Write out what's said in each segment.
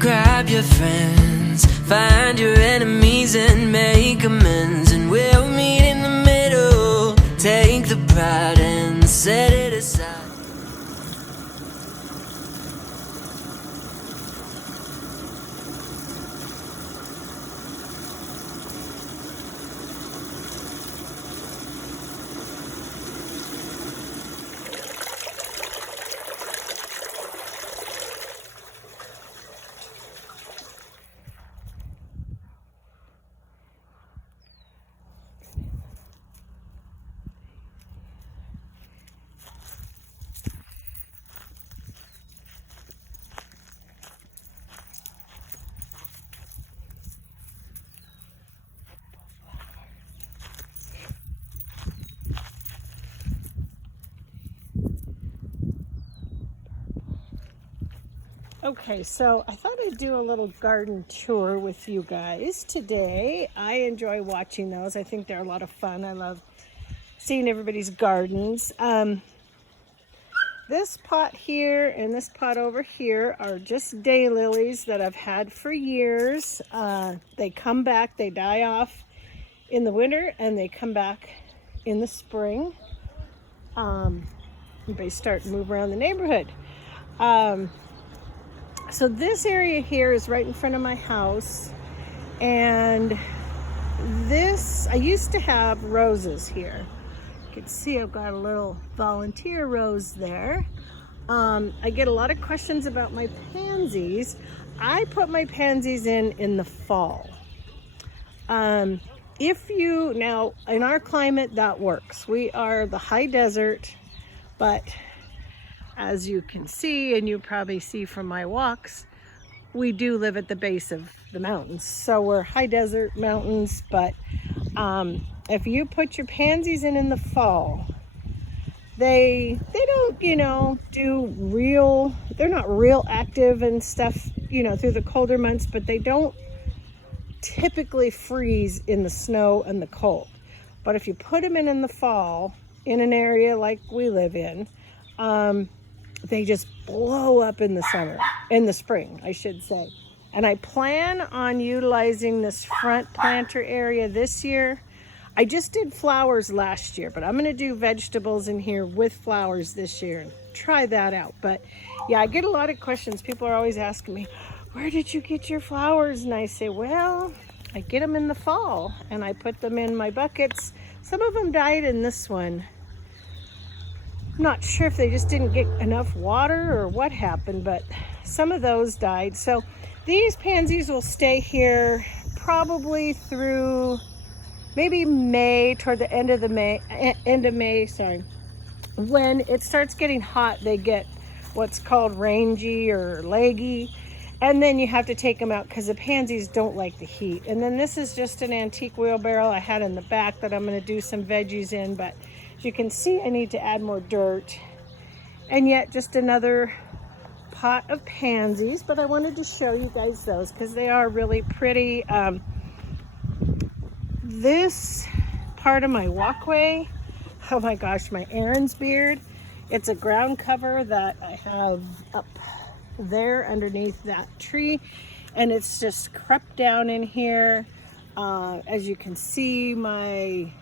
Grab your friends, find your enemies and make amends, and we'll meet in the middle. Take the pride and set it aside. Okay, so I thought I'd do a little garden tour with you guys today. I enjoy watching those. I think they're a lot of fun. I love seeing everybody's gardens. This pot here and this pot over here are just daylilies that I've had for years. They come back, they die off in the winter, and they come back in the spring. They start to move around the neighborhood. So this area here is right in front of my house, and this, I used to have roses here. You can see I've got a little volunteer rose there. I get a lot of questions about my pansies. I put my pansies in the fall. If you, now in our climate that works. We are the high desert, but as you can see, and you probably see from my walks, we do live at the base of the mountains. So we're high desert mountains, but if you put your pansies in the fall, they don't, you know, they're not real active and stuff, you know, through the colder months, but they don't typically freeze in the snow and the cold. But if you put them in the fall, in an area like we live in, they just blow up in the spring, I should say. And I plan on utilizing this front planter area this year. I just did flowers last year, but I'm going to do vegetables in here with flowers this year and try that out. But yeah, I get a lot of questions. People are always asking me, where did you get your flowers? And I say, well, I get them in the fall and I put them in my buckets. Some of them died in this one. I'm not sure if they just didn't get enough water or what happened, but some of those died. So these pansies will stay here probably through maybe May, toward the end of May, sorry. When it starts getting hot, they get what's called rangy or leggy, and then you have to take them out because the pansies don't like the heat. And then this is just an antique wheelbarrow I had in the back that I'm going to do some veggies in, but as you can see, I need to add more dirt. And yet just another pot of pansies, but I wanted to show you guys those because they are really pretty. This part of my walkway, oh my gosh, my Aaron's beard. It's a ground cover that I have up there underneath that tree, and it's just crept down in here. As you can see, my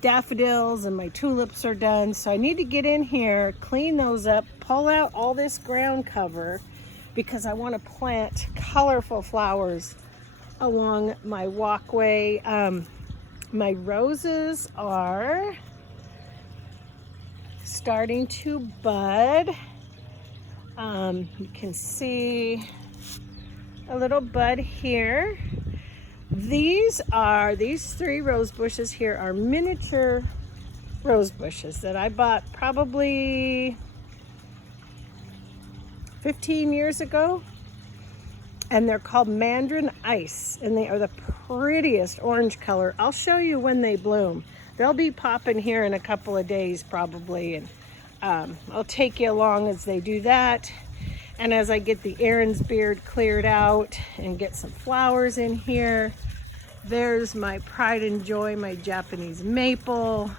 daffodils and my tulips are done, so I need to get in here, clean those up, pull out all this ground cover because I want to plant colorful flowers along my walkway. My roses are starting to bud. You can see a little bud here. These three rose bushes here are miniature rose bushes that I bought probably 15 years ago. And they're called Mandarin Ice, and they are the prettiest orange color. I'll show you when they bloom. They'll be popping here in a couple of days probably, and I'll take you along as they do that. And as I get the Aaron's beard cleared out and get some flowers in here, there's my pride and joy, my Japanese maple.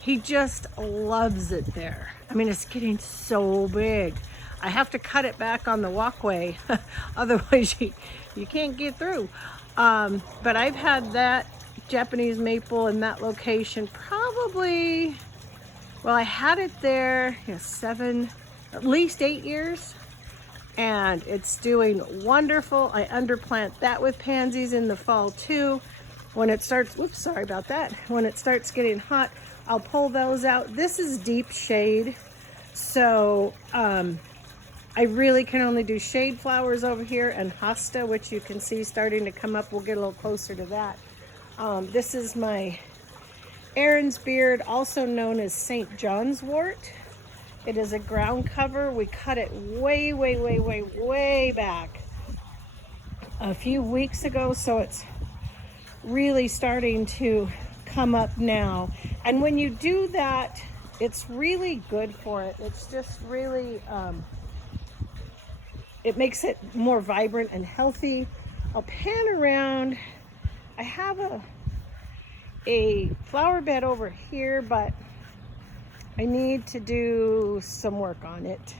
He just loves it there. I mean, it's getting so big. I have to cut it back on the walkway. Otherwise you can't get through. But I've had that Japanese maple in that location probably, well, I had it there, you know, at least 8 years. And it's doing wonderful. I underplant that with pansies in the fall too. When it starts, whoops, sorry about that. When it starts getting hot, I'll pull those out. This is deep shade. So I really can only do shade flowers over here, and hosta, which you can see starting to come up. We'll get a little closer to that. This is my Aaron's beard, also known as St. John's wort. It is a ground cover. We cut it way, way, way, way, way back a few weeks ago, so it's really starting to come up now. And when you do that, it's really good for it. It's just really, it makes it more vibrant and healthy. I'll pan around. I have a flower bed over here, but I need to do some work on it.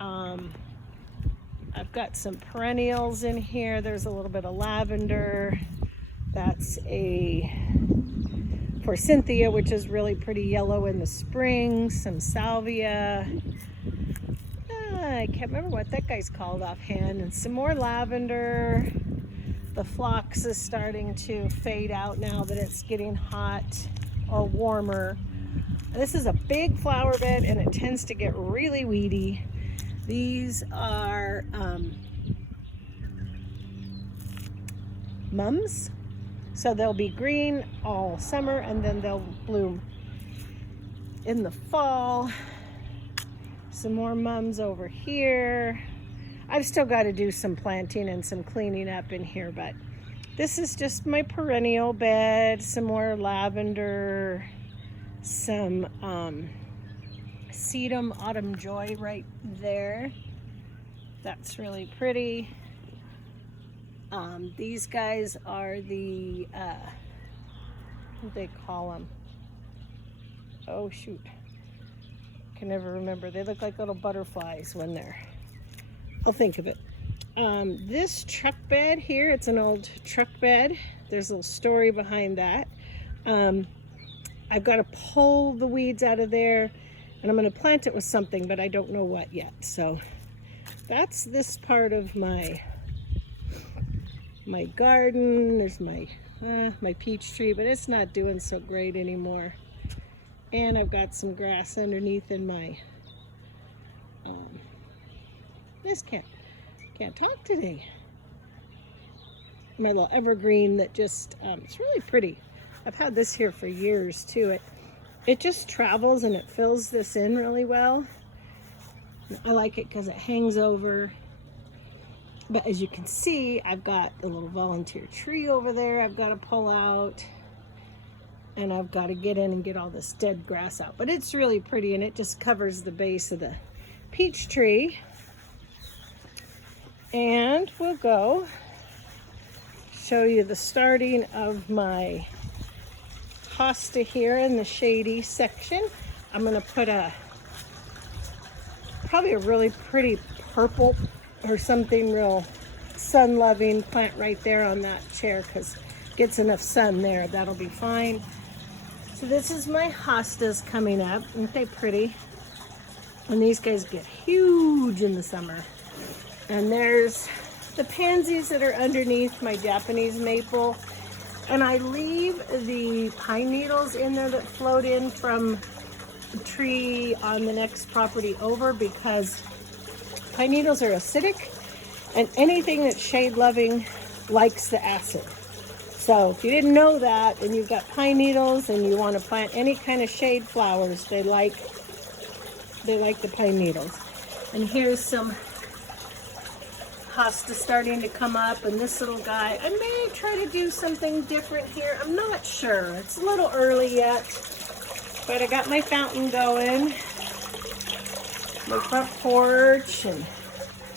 I've got some perennials in here. There's a little bit of lavender. That's for Cynthia, which is really pretty yellow in the spring. Some salvia. I can't remember what that guy's called offhand. And some more lavender. The phlox is starting to fade out now that it's getting hot or warmer. This is a big flower bed and it tends to get really weedy. These are mums. So they'll be green all summer and then they'll bloom in the fall. Some more mums over here. I've still got to do some planting and some cleaning up in here, but this is just my perennial bed. Some more lavender, some sedum autumn joy right there. That's really pretty. These guys are the what do they call them? Oh shoot, can never remember. They look like little butterflies when they're, I'll think of it. This truck bed here, it's an old truck bed. There's a little story behind that. I've got to pull the weeds out of there and I'm going to plant it with something, but I don't know what yet. So that's this part of my garden. There's my peach tree, but it's not doing so great anymore. And I've got some grass underneath in my this can't talk today. My little evergreen that just it's really pretty. I've had this here for years too. It just travels and it fills this in really well. I like it because it hangs over. But as you can see, I've got a little volunteer tree over there I've got to pull out. And I've got to get in and get all this dead grass out. But it's really pretty and it just covers the base of the peach tree. And we'll go show you the starting of my hosta here in the shady section. I'm going to put probably a really pretty purple or something real sun-loving plant right there on that chair because it gets enough sun there. That'll be fine. So this is my hostas coming up. Aren't they pretty? And these guys get huge in the summer. And there's the pansies that are underneath my Japanese maple. And I leave the pine needles in there that float in from the tree on the next property over because pine needles are acidic and anything that's shade loving likes the acid. So if you didn't know that and you've got pine needles and you want to plant any kind of shade flowers, they like the pine needles. And here's some hosta starting to come up, and this little guy, I may try to do something different here. I'm not sure. It's a little early yet, but I got my fountain going, my front porch, and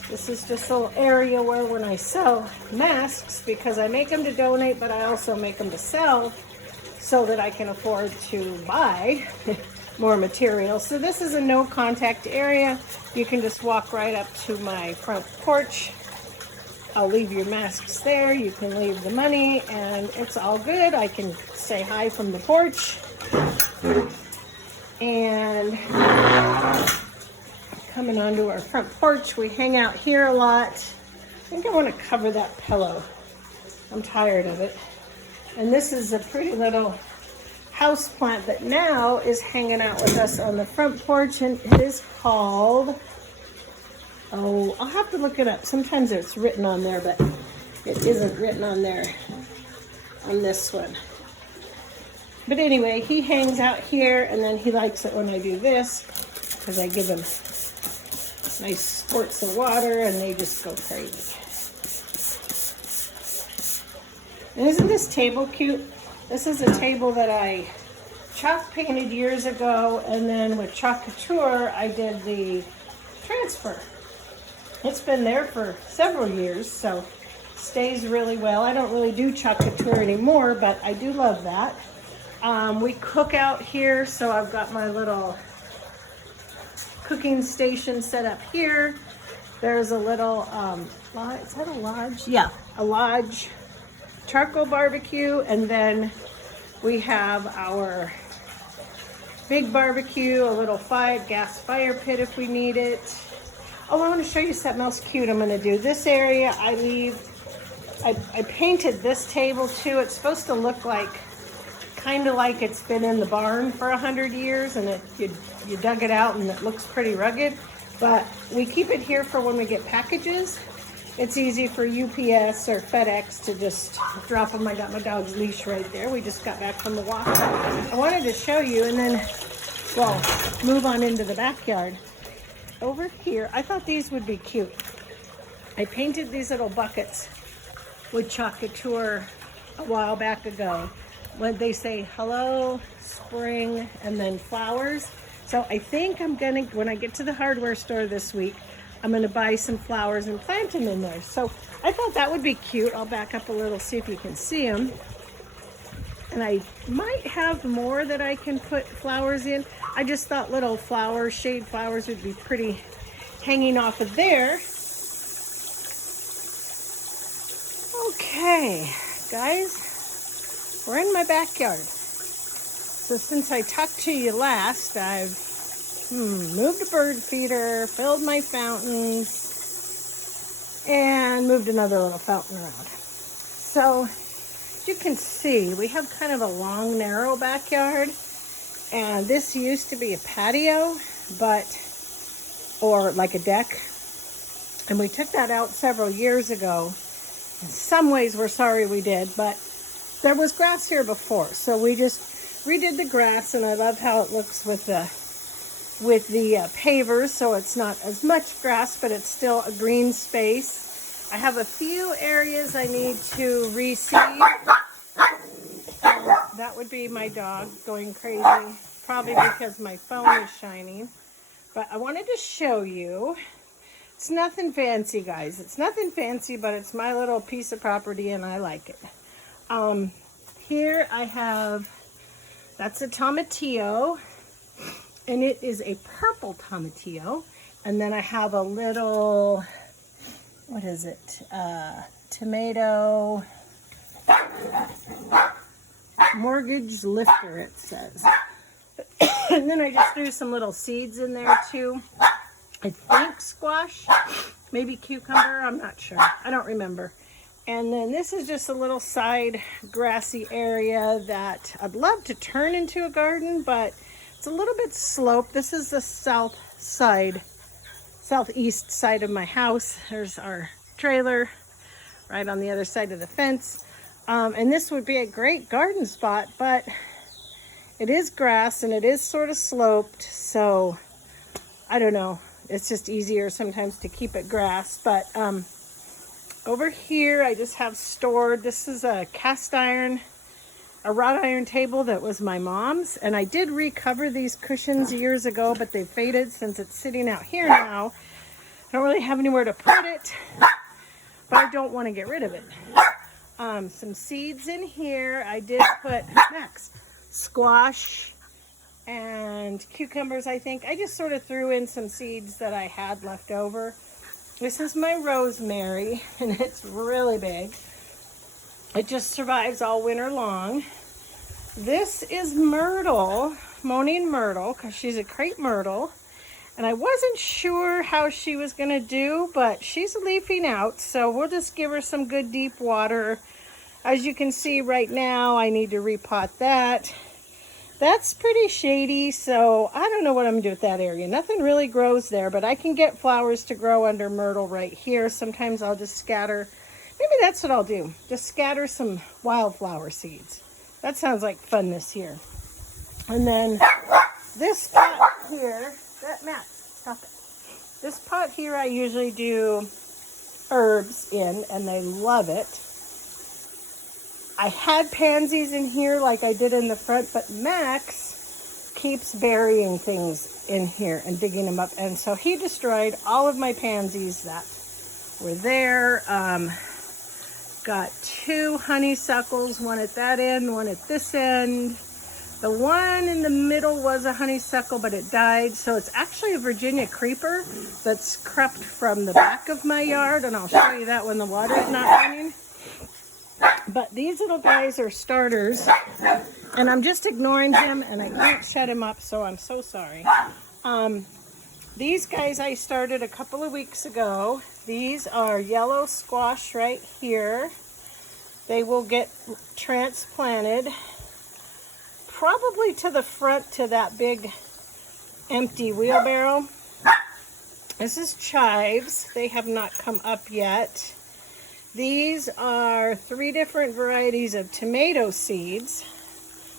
this is just a little area where when I sell masks, because I make them to donate, but I also make them to sell so that I can afford to buy more material. So this is a no contact area. You can just walk right up to my front porch. I'll leave your masks there. You can leave the money and it's all good. I can say hi from the porch. And coming onto our front porch, we hang out here a lot. I think I want to cover that pillow. I'm tired of it. And this is a pretty little house plant that now is hanging out with us on the front porch, and it is called, oh, I'll have to look it up. Sometimes it's written on there, but it isn't written on there on this one. But anyway, he hangs out here, and then he likes it when I do this because I give him nice squirts of water and they just go crazy. And isn't this table cute? This is a table that I chalk painted years ago, and then with Chalk Couture I did the transfer. It's been there for several years, so stays really well. I don't really do Chalk Couture anymore, but I do love that. We cook out here, so I've got my little cooking station set up here. There's a little, is that a lodge? Yeah, a lodge charcoal barbecue, and then we have our big barbecue, a little gas fire pit if we need it. Oh, I want to show you something else cute I'm going to do. This area I painted this table too. It's supposed to look like, kind of like it's been in the barn for 100 years, and you dug it out and it looks pretty rugged. But we keep it here for when we get packages. It's easy for UPS or FedEx to just drop them. I got my dog's leash right there. We just got back from the walk. I wanted to show you, and then, well, move on into the backyard. Over here, I thought these would be cute. I painted these little buckets with Chalk Couture a while back ago. When they say hello, spring, and then flowers. So I think I'm gonna, when I get to the hardware store this week, I'm gonna buy some flowers and plant them in there. So I thought that would be cute. I'll back up a little, see if you can see them. And I might have more that I can put flowers in. I just thought little flowers, shade flowers would be pretty hanging off of there. Okay, guys, we're in my backyard. So since I talked to you last, I've moved a bird feeder, filled my fountains, and moved another little fountain around. So you can see we have kind of a long, narrow backyard, and this used to be a patio, or like a deck, and we took that out several years ago. In some ways we're sorry we did, but there was grass here before, so we just redid the grass, and I love how it looks with the pavers, so it's not as much grass, but it's still a green space. I have a few areas I need to reseed. That would be my dog going crazy, probably because my phone is shining. But I wanted to show you. It's nothing fancy, guys. It's nothing fancy, but it's my little piece of property, and I like it. Here I have, that's a tomatillo, and it is a purple tomatillo. And then I have a little, what is it? Tomato mortgage lifter, it says. And then I just threw some little seeds in there too. I think squash, maybe cucumber, I'm not sure. I don't remember. And then this is just a little side grassy area that I'd love to turn into a garden, but it's a little bit sloped. This is the southeast side of my house. There's our trailer right on the other side of the fence. And this would be a great garden spot, but it is grass and it is sort of sloped. So I don't know. It's just easier sometimes to keep it grass. But over here, I just have stored, this is a wrought iron table that was my mom's. And I did recover these cushions years ago, but they faded since it's sitting out here now. I don't really have anywhere to put it, but I don't want to get rid of it. Some seeds in here. I did put squash, and cucumbers, I think. I just sort of threw in some seeds that I had left over. This is my rosemary, and it's really big. It just survives all winter long. This is myrtle, moaning myrtle, because she's a crepe myrtle. And I wasn't sure how she was going to do, but she's leafing out, so we'll just give her some good deep water. As you can see right now, I need to repot that. That's pretty shady, so I don't know what I'm going to do with that area. Nothing really grows there, but I can get flowers to grow under myrtle right here. Sometimes I'll just scatter, maybe that's what I'll do. Just scatter some wildflower seeds. That sounds like fun this year. And then this pot here, Matt, stop it. This pot here I usually do herbs in, and they love it. I had pansies in here like I did in the front, but Max keeps burying things in here and digging them up. And so he destroyed all of my pansies that were there. Got 2 honeysuckles, one at that end, one at this end. The one in the middle was a honeysuckle, but it died. So it's actually a Virginia creeper that's crept from the back of my yard. And I'll show you that when the water's not running. But these little guys are starters, and I'm just ignoring him, and I can't shut him up, so I'm so sorry. These guys I started a couple of weeks ago. These are yellow squash right here. They will get transplanted probably to the front to that big empty wheelbarrow. This is chives. They have not come up yet. These are 3 different varieties of tomato seeds.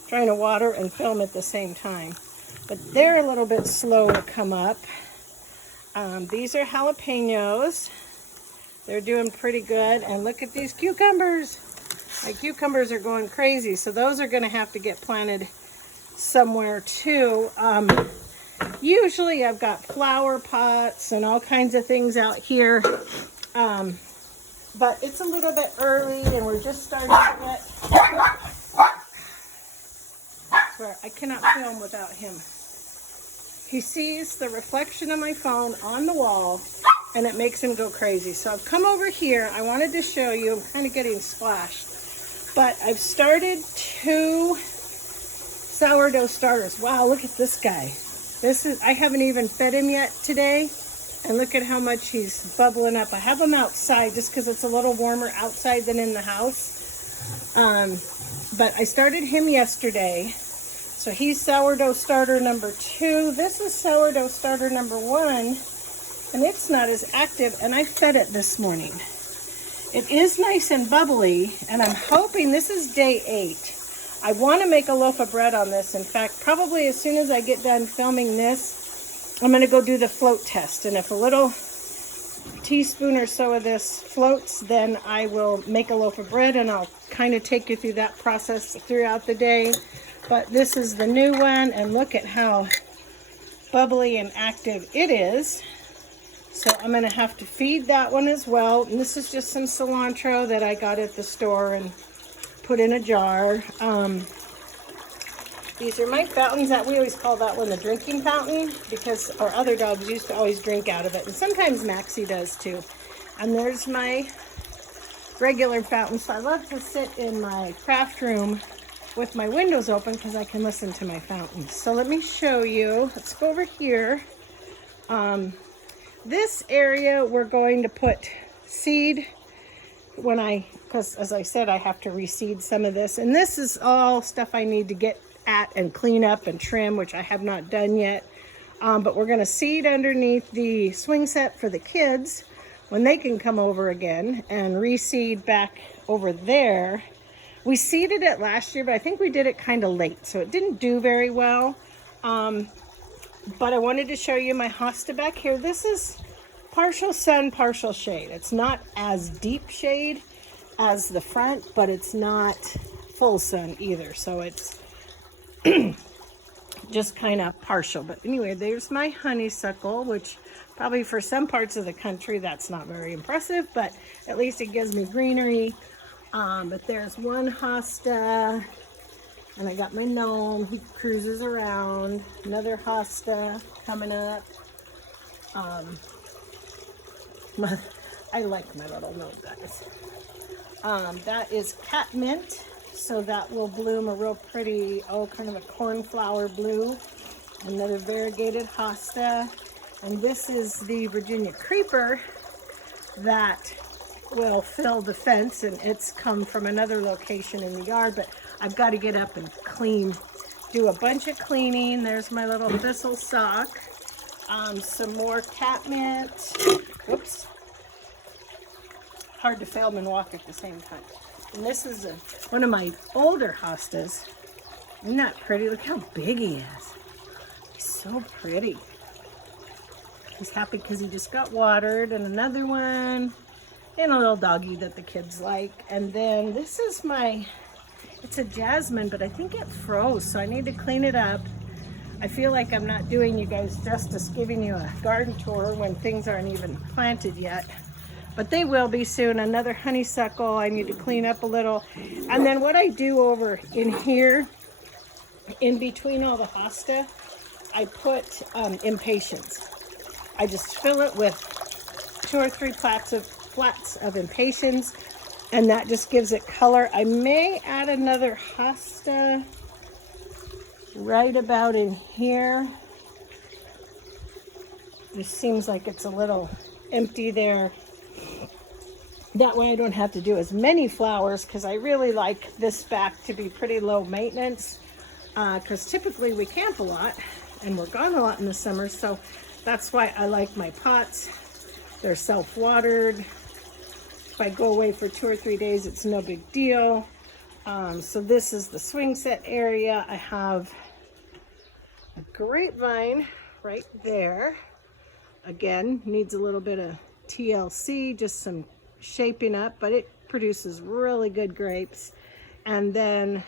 I'm trying to water and film at the same time. But they're a little bit slow to come up. These are jalapenos. They're doing pretty good. And look at these cucumbers. My cucumbers are going crazy. So those are going to have to get planted somewhere too. Usually I've got flower pots and all kinds of things out here. But it's a little bit early and we're just starting to get... I swear, I cannot film without him. He sees the reflection of my phone on the wall and it makes him go crazy. So I've come over here. I wanted to show you. I'm kind of getting splashed. But I've started 2 sourdough starters. Wow, look at this guy. I haven't even fed him yet today. And look at how much he's bubbling up. I have him outside just because it's a little warmer outside than in the house. But I started him yesterday. So he's sourdough starter number 2. This is sourdough starter number 1. And it's not as active. And I fed it this morning. It is nice and bubbly. And I'm hoping this is day 8. I want to make a loaf of bread on this. In fact, probably as soon as I get done filming this, I'm going to go do the float test, and if a little teaspoon or so of this floats, then I will make a loaf of bread, and I'll kind of take you through that process throughout the day. But this is the new one, and look at how bubbly and active it is. So I'm going to have to feed that one as well. And this is just some cilantro that I got at the store and put in a jar. These are my fountains. That we always call that one the drinking fountain because our other dogs used to always drink out of it. And sometimes Maxie does too. And there's my regular fountain. So I love to sit in my craft room with my windows open because I can listen to my fountains. So let me show you. Let's go over here. This area we're going to put seed because as I said, I have to reseed some of this. And this is all stuff I need to get at and clean up and trim, which I have not done yet. But we're going to seed underneath the swing set for the kids when they can come over again and reseed back over there. We seeded it last year, but I think we did it kind of late, so it didn't do very well. But I wanted to show you my hosta back here. This is partial sun, partial shade. It's not as deep shade as the front, but it's not full sun either. So it's just kind of partial. But anyway, there's my honeysuckle, which probably for some parts of the country that's not very impressive, but at least it gives me greenery. But there's one hosta, And I got my gnome, he cruises around. Another hosta coming up. I like my little gnome, guys. That is catmint, so that will bloom a real pretty, kind of a cornflower blue. Another variegated hosta. And this is the Virginia creeper that will fill the fence, and it's come from another location in the yard, but I've got to get up and do a bunch of cleaning. There's my little thistle sock. Some more catmint. Whoops. Hard to film and walk at the same time. And this is one of my older hostas. Isn't that pretty? Look how big he is. He's so pretty. He's happy because he just got watered. And another one. And a little doggy that the kids like. And then this is it's a jasmine, but I think it froze, so I need to clean it up. I feel like I'm not doing you guys justice giving you a garden tour when things aren't even planted yet. But they will be soon. Another honeysuckle I need to clean up a little. And then what I do over in here, in between all the hosta, I put impatiens. I just fill it with 2 or 3 flats of impatiens, and that just gives it color. I may add another hosta right about in here. It seems like it's a little empty there. That way I don't have to do as many flowers, because I really like this back to be pretty low maintenance, because typically we camp a lot and we're gone a lot in the summer, so that's why I like my pots. They're self-watered. If I go away for 2 or 3 days, it's no big deal. So this is the swing set area. I have a grapevine right there. Again, needs a little bit of TLC, just some shaping up, but it produces really good grapes. And then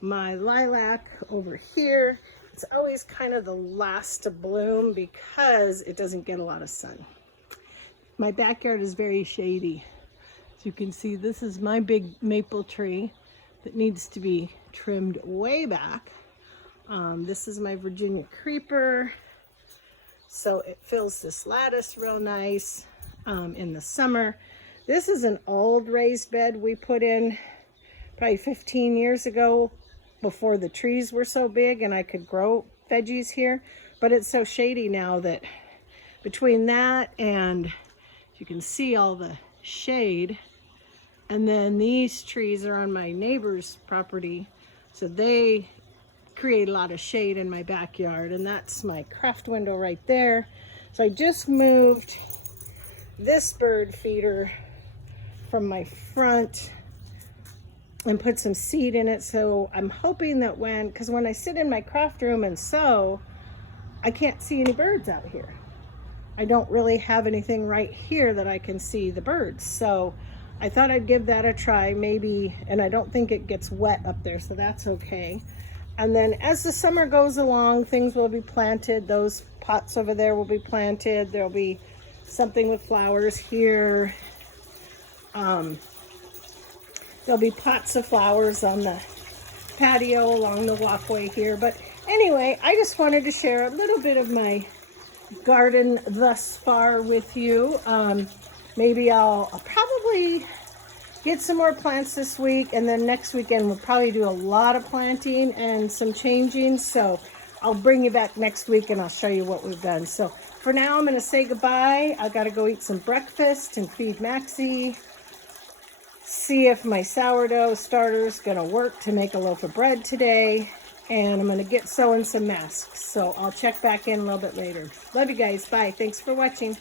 my lilac over here, it's always kind of the last to bloom because it doesn't get a lot of sun. My backyard is very shady. As you can see, this is my big maple tree that needs to be trimmed way back. This is my Virginia creeper. So it fills this lattice real nice in the summer. This is an old raised bed we put in probably 15 years ago, before the trees were so big and I could grow veggies here. But it's so shady now that between that and you can see all the shade, and then these trees are on my neighbor's property, so they create a lot of shade in my backyard. And that's my craft window right there. So I just moved this bird feeder from my front and put some seed in it. So I'm hoping that because when I sit in my craft room and sew, I can't see any birds out here. I don't really have anything right here that I can see the birds. So I thought I'd give that a try, maybe, and I don't think it gets wet up there, so that's okay. And then as the summer goes along, things will be planted. Those pots over there will be planted. There'll be something with flowers here. There'll be pots of flowers on the patio along the walkway here. But anyway, I just wanted to share a little bit of my garden thus far with you. Maybe I'll probably get some more plants this week, and then next weekend we'll probably do a lot of planting and some changing. So I'll bring you back next week and I'll show you what we've done. So for now, I'm going to say goodbye. I got to go eat some breakfast and feed Maxie. See if my sourdough starter is going to work to make a loaf of bread today. And I'm going to get sewing some masks. So I'll check back in a little bit later. Love you guys. Bye. Thanks for watching.